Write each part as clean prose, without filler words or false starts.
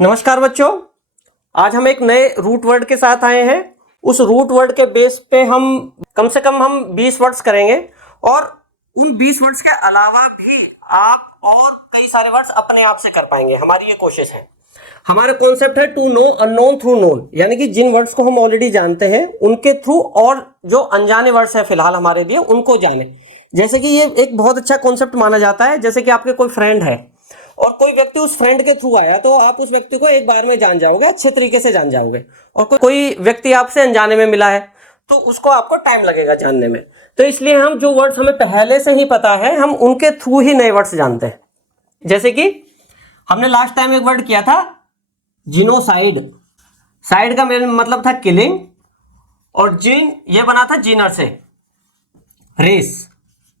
नमस्कार बच्चों, आज हम एक नए रूट वर्ड के साथ आए हैं। उस रूट वर्ड के बेस पे हम कम से कम 20 वर्ड्स करेंगे और उन 20 वर्ड्स के अलावा भी आप और कई सारे वर्ड्स अपने आप से कर पाएंगे। हमारी ये कोशिश है। हमारा कॉन्सेप्ट है to know unknown through known, यानी कि जिन वर्ड्स को हम ऑलरेडी जानते हैं उनके थ्रू और जो अनजाने वर्ड्स है फिलहाल हमारे लिए उनको जाने। जैसे कि ये एक बहुत अच्छा कॉन्सेप्ट माना जाता है। जैसे कि आपके कोई फ्रेंड है और कोई व्यक्ति उस फ्रेंड के थ्रू आया तो आप उस व्यक्ति को एक बार में जान जाओगे, अच्छे तरीके से जान जाओगे। और कोई व्यक्ति आपसे अनजाने में मिला है तो उसको आपको टाइम लगेगा जानने में। तो इसलिए हम जो वर्ड्स हमें पहले से ही पता है हम उनके थ्रू ही नए वर्ड्स जानते हैं। जैसे कि हमने लास्ट टाइम एक वर्ड किया था जीनोसाइड। साइड का मेन मतलब था किलिंग और जीन ये बना था जीनर से, race,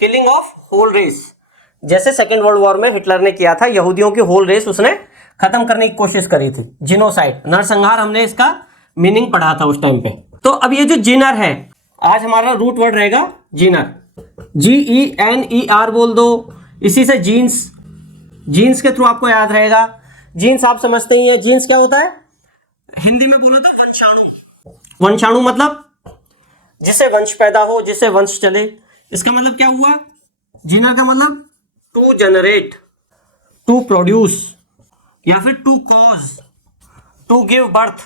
killing of whole race. जैसे सेकेंड वर्ल्ड वॉर में हिटलर ने किया था, यहूदियों की होल रेस उसने खत्म करने की कोशिश करी थी। जीनोसाइड, नरसंहार, हमने इसका मीनिंग पढ़ा था उस टाइम पे। तो अब ये जो जीनर है, आज हमारा रूट वर्ड रहेगा जीनर। GENER बोल दो। इसी से जीन्स, जीन्स के थ्रू आपको याद रहेगा। जीन्स आप समझते ही है, जीन्स क्या होता है? हिंदी में बोलो तो वंशाणु। वंशाणु मतलब जिससे वंश पैदा हो, जिससे वंश चले। इसका मतलब क्या हुआ? जीनर का मतलब टू जनरेट, टू प्रोड्यूस, या फिर to cause, to give birth.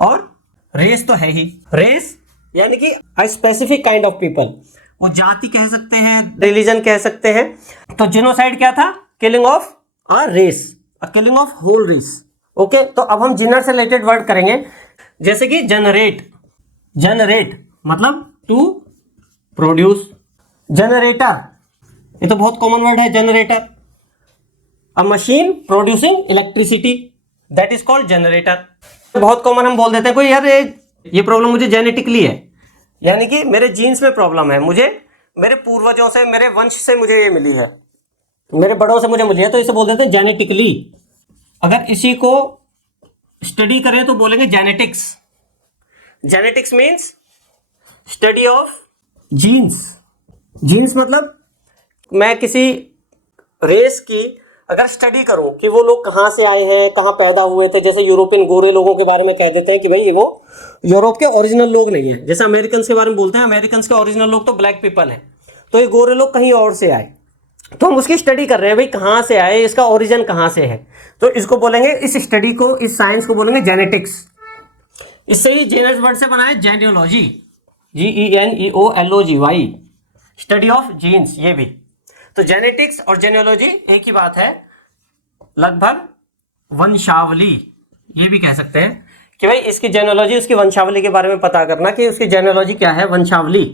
और रेस तो है ही। रेस यानी कि a specific kind of people, वो जाति कह सकते हैं, रिलीजन कह सकते हैं। तो जीनोसाइड क्या था? Killing of a race, a killing of whole race. Okay, तो अब हम जीनर से रिलेटेड वर्ड करेंगे। जैसे कि जनरेट, जनरेट मतलब टू प्रोड्यूस। जनरेटर, ये तो बहुत कॉमन वर्ड है generator. A machine producing electricity, that is called generator. बहुत कॉमन हम बोल देते हैं कोई यार ये प्रॉब्लम मुझे जेनेटिकली है, यानी कि मेरे जीन्स में प्रॉब्लम है, मुझे मेरे पूर्वजों से, मेरे वंश से मुझे ये मिली है, मेरे बड़ों से मुझे मिली है, तो इसे बोल देते हैं जेनेटिकली। अगर इसी को स्टडी करें तो बोलेंगे genetics. Genetics means study of genes. Genes मतलब मैं किसी रेस की अगर स्टडी करूं कि वो लोग कहां से आए हैं, कहां पैदा हुए थे। जैसे यूरोपियन गोरे लोगों के बारे में कह देते हैं कि भाई वो यूरोप के ओरिजिनल लोग नहीं है। जैसे अमेरिकन के बारे में बोलते हैं अमेरिकन के ओरिजिनल लोग तो ब्लैक पीपल हैं, तो ये गोरे लोग कहीं और से आए। तो हम उसकी स्टडी कर रहे हैं भाई कहां से आए, इसका ओरिजिन कहां से है। तो इसको बोलेंगे, इस स्टडी को, इस साइंस को बोलेंगे जेनेटिक्स। इससे ही जेनस वर्ड से बना है जेनियोलॉजी, GENEOLOGY, स्टडी ऑफ जीन्स। ये भी तो जेनेटिक्स और जेनियोलॉजी एक ही बात है, लगभग वंशावली। ये भी कह सकते हैं कि भाई इसकी जेनियोलॉजी, उसकी वंशावली के बारे में पता करना कि उसकी जेनियोलॉजी क्या है, वंशावली।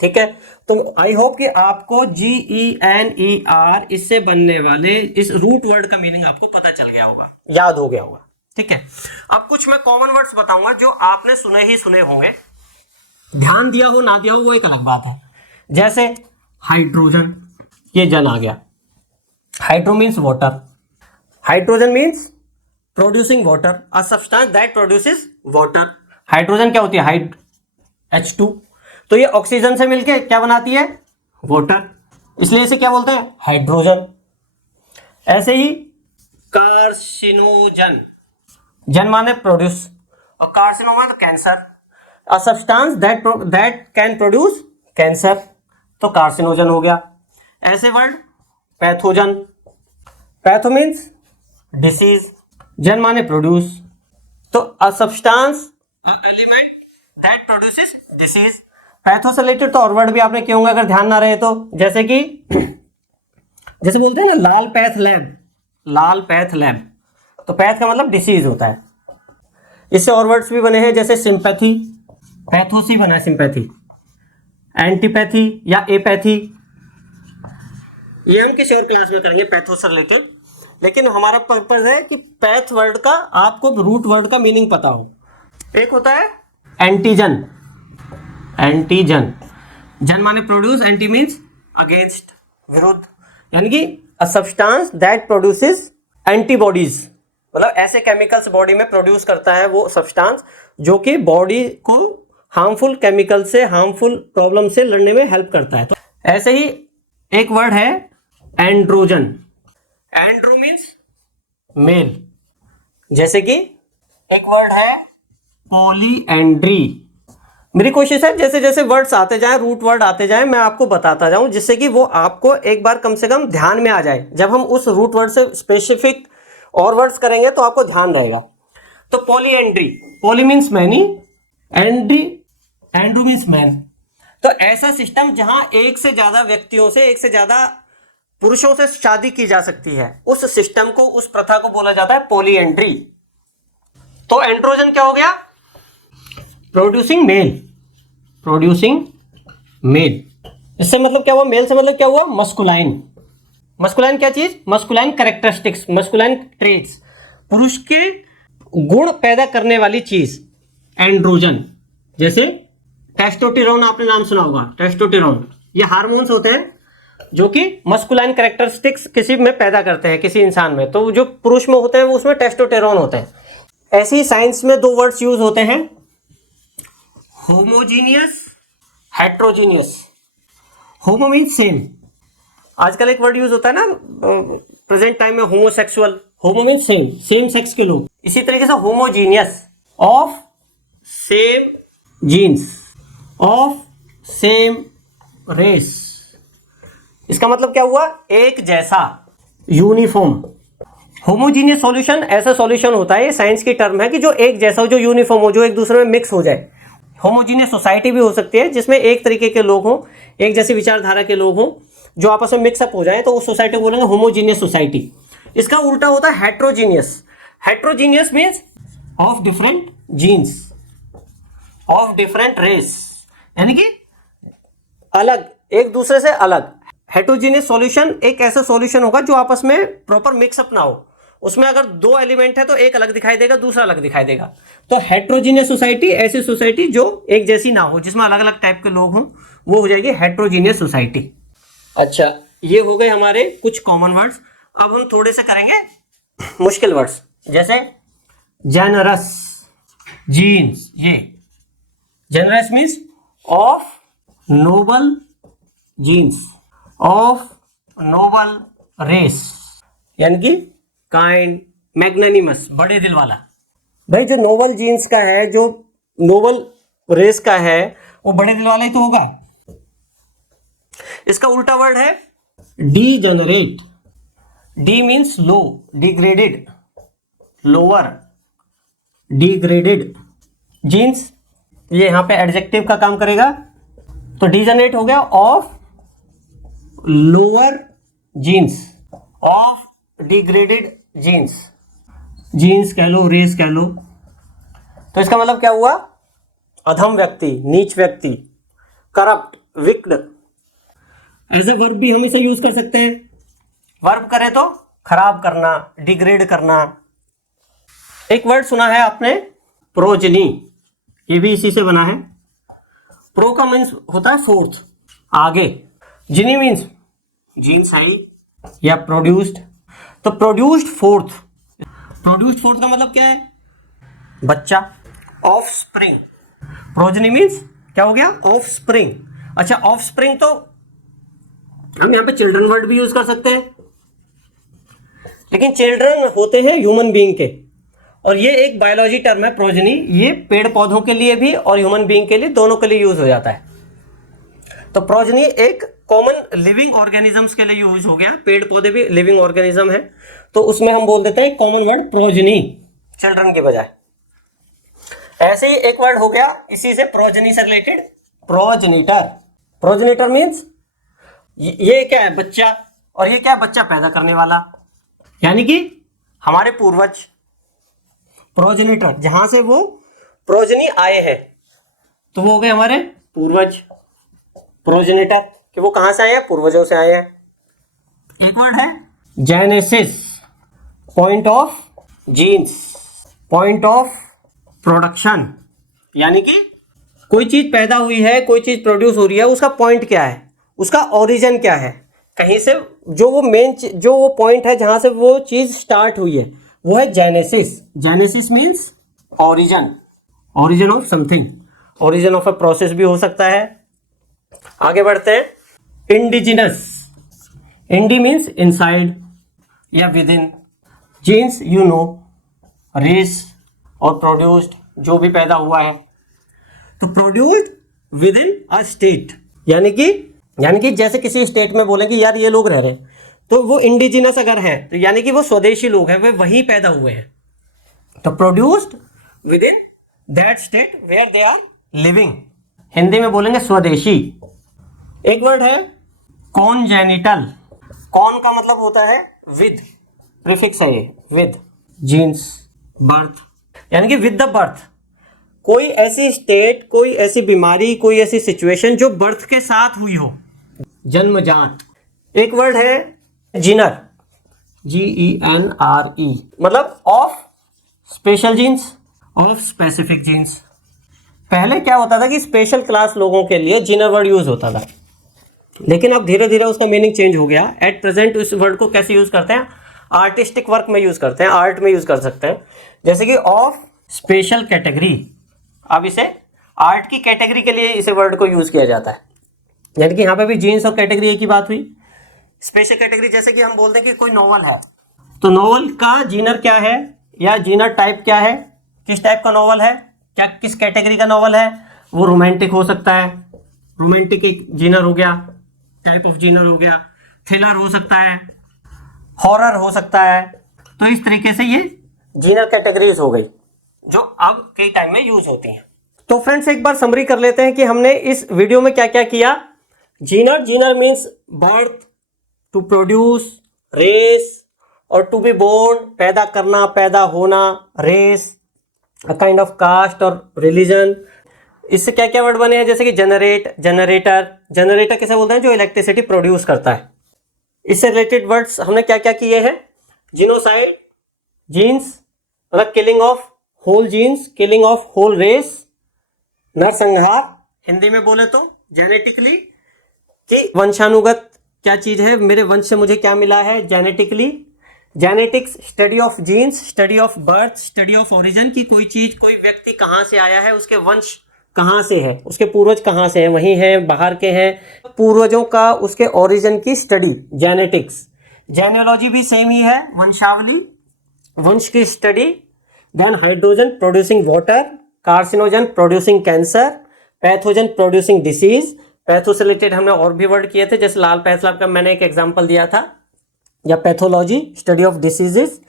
ठीक है, तो आई होप कि आपको GENER इससे बनने वाले इस रूट वर्ड का मीनिंग आपको पता चल गया होगा, याद हो गया होगा। ठीक है, अब कुछ मैं कॉमन वर्ड्स बताऊंगा जो आपने सुने ही सुने होंगे, ध्यान दिया हो ना दिया हो वो एक अलग बात है। जैसे हाइड्रोजन, ये जन आ गया। Hydro means water, hydrogen means producing water, a substance that produces water. Hydrogen क्या होती है? H2। तो ये ऑक्सीजन से मिलके क्या बनाती है? वाटर, इसलिए इसे क्या बोलते हैं? हाइड्रोजन। ऐसे ही कार्सिनोजन, जन माने प्रोड्यूस और कार्सिनोमा तो cancer, a substance that can produce cancer, तो कार्सिनोजन हो गया। ऐसे word pathogen, patho means disease, जन माने प्रोड्यूस, तो a substance, a element that produces disease. Patho से रिलेटेड तो और वर्ड भी आपने किए होंगे अगर ध्यान ना रहे तो। जैसे कि जैसे बोलते हैं ना लाल पैथ लैम्प, लाल पैथ लैम्प, तो पैथ का मतलब डिसीज होता है। इससे और वर्ड्स भी बने हैं जैसे सिंपैथी, पैथो से बना है सिंपैथी, एंटीपैथी या एपैथी, ये हम किसी और क्लास में करेंगे पैथो से रिलेटेड। लेकिन हमारा पर्पस है कि पैथ वर्ड का आपको रूट वर्ड का मीनिंग पता हो। एक होता है एंटीजन, एंटीजन, जन माने प्रोड्यूस, एंटी मीन्स अगेंस्ट, विरुद्ध, यानी कि a substance that produces antibodies, मतलब ऐसे केमिकल्स बॉडी में प्रोड्यूस करता है वो सब्सटेंस जो कि बॉडी को हार्मफुल केमिकल से, हार्मफुल प्रॉब्लम से लड़ने में हेल्प करता है। तो ऐसे ही एक वर्ड है एंड्रोजन। एंड्रो मीन्स मेल, जैसे कि एक वर्ड है पॉलीएंड्री। मेरी कोशिश है जैसे जैसे वर्ड्स आते जाएं, रूट वर्ड आते जाएं, मैं आपको बताता जाऊं, जिससे कि वो आपको एक बार कम से कम ध्यान में आ जाए। जब हम उस रूट वर्ड से स्पेसिफिक और वर्ड्स करेंगे तो आपको ध्यान रहेगा। तो polyandry, poly means many, andry, andro means man. तो ऐसा सिस्टम जहां एक से ज्यादा व्यक्तियों से, एक से ज्यादा पुरुषों से शादी की जा सकती है, उस सिस्टम को, उस प्रथा को बोला जाता है पॉलीएंड्री। तो एंड्रोजन क्या हो गया? Producing male, producing male. इससे मतलब क्या हुआ? मेल से मतलब क्या हुआ? मस्कुलाइन। मस्कुलाइन क्या चीज? मस्कुलाइन कैरेक्टरिस्टिक्स, मस्कुलाइन ट्रेट्स, पुरुष के गुण पैदा करने वाली चीज एंड्रोजन। जैसे टेस्टोस्टेरोन, आपने नाम सुना होगा, टेस्टोस्टेरोन। ये हार्मोन्स होते हैं जो कि मस्कुलाइन कैरेक्टरिस्टिक्स किसी में पैदा करते हैं, किसी इंसान में। तो जो पुरुष में होते हैं वो उसमें टेस्टोस्टेरोन होते हैं। ऐसे ही साइंस में दो वर्ड्स यूज होते हैं, homogeneous, heterogeneous. Homo means same. आजकल एक वर्ड यूज होता है ना प्रेजेंट टाइम में, homosexual. Homo means same, same sex के लोग। इसी तरीके से homogeneous, of same genes, of same race. इसका मतलब क्या हुआ? एक जैसा, यूनिफॉर्म। होमोजीनियस सॉल्यूशन ऐसा सॉल्यूशन होता है, ये साइंस की टर्म है, कि जो एक जैसा हो, जो यूनिफॉर्म हो, जो एक दूसरे में मिक्स हो जाए। होमोजीनियस सोसाइटी भी हो सकती है जिसमें एक तरीके के लोग हों, एक जैसी विचारधारा के लोग हों, जो आपस में मिक्सअप हो जाए, तो उस सोसाइटी को बोलेंगे होमोजीनियस सोसाइटी। इसका उल्टा होता है heterogeneous. Heterogeneous means of different genes, of different race, यानी कि अलग, एक दूसरे से अलग। हेट्रोजीनियस सॉल्यूशन एक ऐसा सॉल्यूशन होगा जो आपस में प्रॉपर मिक्सअप ना हो। उसमें अगर दो एलिमेंट है तो एक अलग दिखाई देगा, दूसरा अलग दिखाई देगा। तो हेट्रोजीनियस सोसाइटी ऐसी सोसाइटी जो एक जैसी ना हो, जिसमें अलग अलग टाइप के लोग हों, वो हो जाएगी हेट्रोजीनियस सोसाइटी। अच्छा, ये हो गए हमारे कुछ कॉमन वर्ड्स। अब हम थोड़े से करेंगे मुश्किल वर्ड्स, जैसे जेनरस, जीन्स। ये generous means of noble genes, of noble race, यानी कि काइंड, मैग्नानिमस, बड़े दिल वाला। भाई जो नोबल जीन्स का है, जो नोबल रेस का है, वो बड़े दिल वाला ही तो होगा। इसका उल्टा वर्ड है degenerate. De means low, degraded, lower, degraded. Genes ये यहां पे एडजेक्टिव का काम करेगा, तो डीजेनरेट हो गया of lower genes, of degraded genes. Genes कह लो, रेस कह लो। तो इसका मतलब क्या हुआ? अधम व्यक्ति, नीच व्यक्ति, corrupt, wicked. As a verb भी हम इसे यूज कर सकते हैं। वर्ब करें तो खराब करना, डिग्रेड करना। एक वर्ड सुना है आपने, प्रोजनी। ये भी इसी से बना है। प्रो का मीन्स होता है फोर्थ, आगे। जिनी मीन्स जीन्स है या प्रोड्यूस्ड। तो प्रोड्यूस्ड फोर्थ, प्रोड्यूस्ड फोर्थ का मतलब क्या है? बच्चा, ऑफ स्प्रिंग। प्रोजनी मीन्स क्या हो गया? Of spring. अच्छा, ऑफ स्प्रिंग तो हम यहां पे चिल्ड्रन वर्ड भी यूज कर सकते हैं, लेकिन चिल्ड्रन होते हैं ह्यूमन बीइंग के, और ये एक बायोलॉजी टर्म है प्रोजनी। ये पेड़ पौधों के लिए भी और ह्यूमन बीइंग के लिए, दोनों के लिए यूज हो जाता है। तो प्रोजनी एक कॉमन लिविंग ऑर्गेनिजम्स के लिए यूज हो गया। पेड़ पौधे भी लिविंग ऑर्गेनिज्म है, तो उसमें हम बोल देते हैं कॉमन वर्ड प्रोजनी, चिल्ड्रन के बजाय। ऐसे ही एक वर्ड हो गया इसी से, प्रोजनी से रिलेटेड, प्रोजेनिटर। प्रोजेनिटर मीन्स ये क्या है? बच्चा। और ये क्या है? बच्चा पैदा करने वाला, यानी कि हमारे पूर्वज। प्रोजेनिटर, जहां से वो प्रोजनी आए हैं, तो वो हो गए हमारे पूर्वज। प्रोजेनिटर कि वो कहां से आए हैं? पूर्वजों से आए हैं। एक वर्ड है genesis, point of genes, point of production, यानी कि कोई चीज पैदा हुई है, कोई चीज प्रोड्यूस हो रही है, उसका पॉइंट क्या है, उसका ओरिजिन क्या है, कहीं से जो वो मेन, जो वो पॉइंट है जहां से वो चीज स्टार्ट हुई है, वो है genesis. Genesis means origin, origin of something, origin of a process भी हो सकता है। आगे बढ़ते हैं। इंडिजिनस, इंडी मीन्स इनसाइड या within, genes you know, race और प्रोड्यूस्ड, जो भी पैदा हुआ है। तो produced within a state, यानी कि जैसे किसी स्टेट में बोलेंगे यार ये लोग रह रहे हैं, तो वो इंडिजिनस अगर है तो यानी कि वो स्वदेशी लोग हैं, वे वहीं पैदा हुए हैं। तो produced within that state where they are living, Hindi में बोलेंगे स्वदेशी। एक वर्ड है कॉन्जेनिटल। कॉन का मतलब होता है विद, प्रीफिक्स है ये, विद जीन्स बर्थ, यानी कि विद द बर्थ। कोई ऐसी स्टेट, कोई ऐसी बीमारी, कोई ऐसी सिचुएशन जो बर्थ के साथ हुई हो, जन्मजात। एक वर्ड है जीनर, GENRE, मतलब of special genes, of specific genes. पहले क्या होता था कि स्पेशल क्लास लोगों के लिए जीनर वर्ड यूज होता था, लेकिन अब धीरे धीरे उसका मीनिंग चेंज हो गया। एट प्रेजेंट इस वर्ड को कैसे यूज करते हैं, आर्टिस्टिक वर्क में यूज करते हैं, आर्ट में यूज कर सकते हैं। जैसे कि ऑफ स्पेशल कैटेगरी, अब इसे आर्ट की कैटेगरी के लिए इसे वर्ड को यूज किया जाता है, यानी कि यहाँ पे भी जीन्स और कैटेगरी एक ही बात हुई। स्पेशल कैटेगरी, जैसे कि हम बोलते हैं कि कोई नॉवल है, तो नॉवल का जीनर क्या है या जीनर टाइप क्या है, किस टाइप का नॉवल है, क्या किस कैटेगरी का नॉवल है। वो रोमांटिक हो सकता है, रोमांटिक एक जीनर हो गया, टाइप ऑफ जीनर हो गया। थ्रिलर हो सकता है, हॉरर हो सकता है। तो इस तरीके से ये जीनर कैटेगरीज हो गई जो अब के टाइम में यूज होती हैं। तो फ्रेंड्स एक बार समरी कर लेते हैं कि हमने इस वीडियो में क्या क्या किया। Genre means birth, to produce, race और टू बी बोर्न, पैदा करना, पैदा होना, race, a kind of caste और रिलीजन। इससे क्या क्या वर्ड बने हैं, जैसे कि जनरेट, जनरेटर किसे बोलते हैं, जो इलेक्ट्रिसिटी प्रोड्यूस करता है। इससे रिलेटेड वर्ड्स हमने क्या क्या किए हैं, जिनोसाइड, जीन्स मतलब killing of whole genes, killing of whole race, नरसंहार हिंदी में बोले तो जेनेटिकली, कि वंशानुगत क्या चीज है, मेरे वंश से मुझे क्या मिला है genetically. Genetics study of genes, study of birth, study of origin, की कोई चीज, कोई व्यक्ति कहाँ से आया है, उसके वंश कहाँ से है, उसके पूर्वज कहाँ से हैं, वहीं हैं, बाहर के हैं, पूर्वजों का उसके ओरिजिन की स्टडी, जेनेटिक्स। जेनेलॉजी भी सेम ही है, वंशावली, वंश की study. Then hydrogen producing water, carcinogen producing cancer, pathogen producing disease. Patho से रिलेटेड हमने और भी वर्ड किए थे, जैसे लाल पैथलैब का मैंने एक एग्जांपल दिया था, या pathology, study of diseases.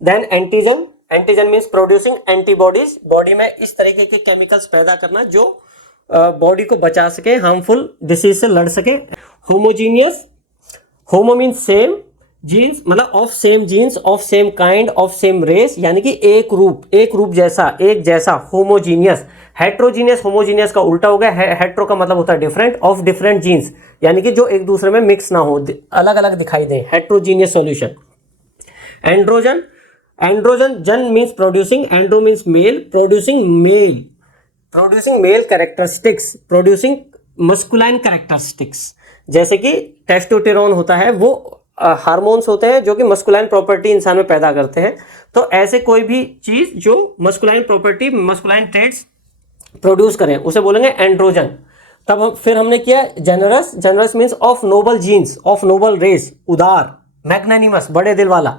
Then antigen, antigen means producing antibodies, body में इस तरीके के केमिकल्स पैदा करना जो बॉडी को बचा सके, हार्मफुल डिसीज से लड़ सके। Homogeneous, homo means same, genes मतलब of same genes, of same kind, of same race, यानी कि एक रूप जैसा, एक जैसा। होमोजीनियस, हेट्रोजीनियस होमोजीनियस का उल्टा हो गया, हेट्रो का मतलब होता है डिफरेंट, ऑफ डिफरेंट जीन्स, यानी कि जो एक दूसरे में मिक्स ना हो, अलग अलग दिखाई दें, heterogeneous solution. Androgen, androgen, gen means producing, andro means male, producing male characteristics, producing masculine characteristics. जैसे कि टेस्टोस्टेरोन होता है, वो हार्मोन्स होते हैं जो कि मस्कुलाइन प्रॉपर्टी इंसान में पैदा करते हैं। तो ऐसे कोई भी चीज जो masculine property, masculine traits produce करें, उसे बोलेंगे एंड्रोजन। तब फिर हमने किया generous, generous means of noble genes, of noble race, उदार, मैग्नानिमस, बड़े दिल वाला।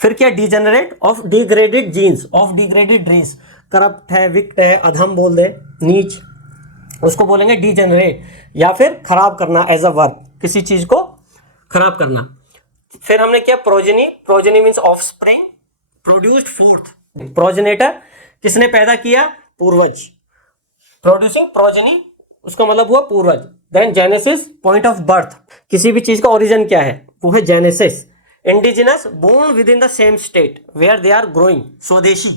फिर क्या degenerate, of degraded genes, of degraded race, corrupt है, विक्ट है, अधम बोल दे, नीच, उसको बोलेंगे डिजेनरेट। या फिर खराब करना, एज अ वर्ब, किसी चीज को खराब करना। फिर हमने किया progeny, progeny means of spring, produced fourth, progenitor, किसने पैदा किया, पूर्वज, प्रोड्यूसिंग प्रोजेनी, उसका मतलब हुआ पूर्वज। Then genesis, point of birth, किसी भी चीज का ओरिजिन क्या है, वो है genesis. Indigenous, born within the same state where they are growing, स्वदेशी।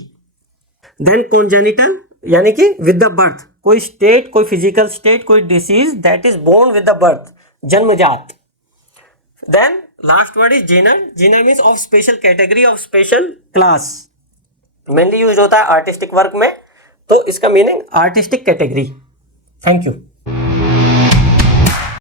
देन कॉन्जेनिटल, यानी कि विद द बर्थ, कोई स्टेट, कोई फिजिकल स्टेट, कोई disease that is born with the birth, जन्मजात। Then last word is genre. Genre means of special category, of special class. Mainly use होता है artistic work में, तो इसका meaning artistic category. Thank you.